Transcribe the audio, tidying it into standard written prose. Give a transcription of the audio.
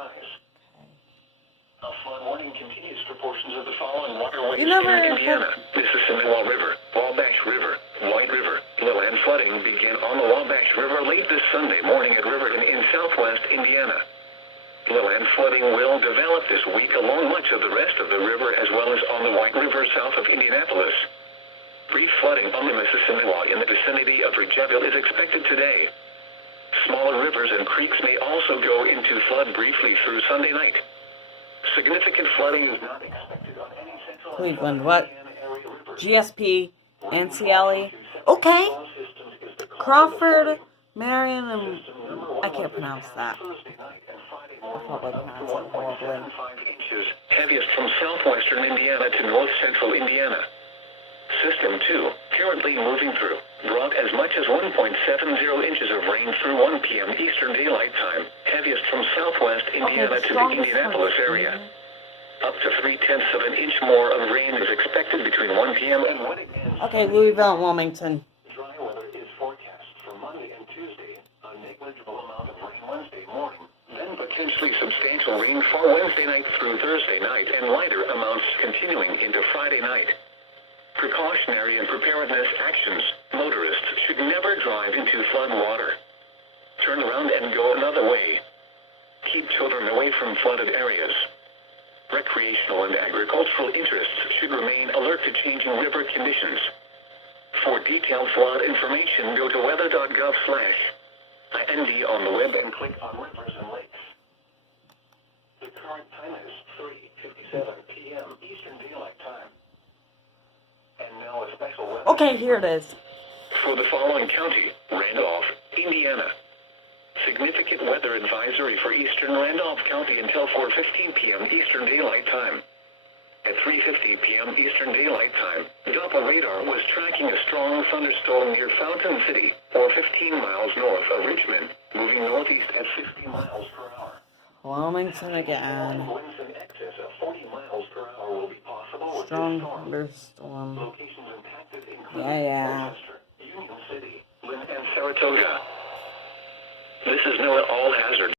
skies. A flood warning continues for portions of the following waterways in never Indiana: Mississippi River, Wabash River, White River. Low-land flooding began on the Wabash River late this Sunday morning at Riverton in southwest Indiana. Low-land flooding will develop this week along much of the rest of the river as well as on the White River south of Indianapolis. Brief flooding on the Mississippi in the vicinity of Ridgeville is expected today. Smaller rivers and creeks may also go into flood briefly through Sunday night. Significant flooding is not expected on any central Cleveland, what? GSP, NCLE. Okay. Crawford, Marion, and I can't pronounce that. I'll probably pronounce it horribly. Heaviest from southwestern Indiana to north central Indiana. System 2, currently moving through, brought as much as 1.70 inches of rain through 1 p.m. Eastern Daylight Time, heaviest from southwest Indiana to the Indianapolis area. Up to 0.3 of an inch more of rain is expected between 1 p.m. and when it ends. Okay, Louisville and Wilmington. Dry weather is forecast for Monday and Tuesday, a negligible amount of rain Wednesday morning, then potentially substantial rainfall Wednesday night through Thursday night, and lighter amounts continuing into Friday night. Precautionary and preparedness actions. Motorists should never drive into flood water. Turn around and go another way. Keep children away from flooded areas. Recreational and agricultural interests should remain alert to changing river conditions. For detailed flood information, go to weather.gov/IND on the web and click on Rivers and Lakes. The current time is 3:57 p.m. Eastern Daylight Time. And now a special weather. Okay, here it is. For the following county: Randolph, Indiana. Significant weather advisory for eastern Randolph County until 4:15 p.m. Eastern Daylight Time. At 3:50 p.m. Eastern Daylight Time, Doppler radar was tracking a strong thunderstorm near Fountain City, or 15 miles north of Richmond, moving northeast at 60 miles per hour. Wilmington again. Winds in excess of 40 miles per hour will be possible with Strong this storm. thunderstorm. Locations impacted include Manchester, Union City, Lynn, and Saratoga. This is NOAA All Hazard.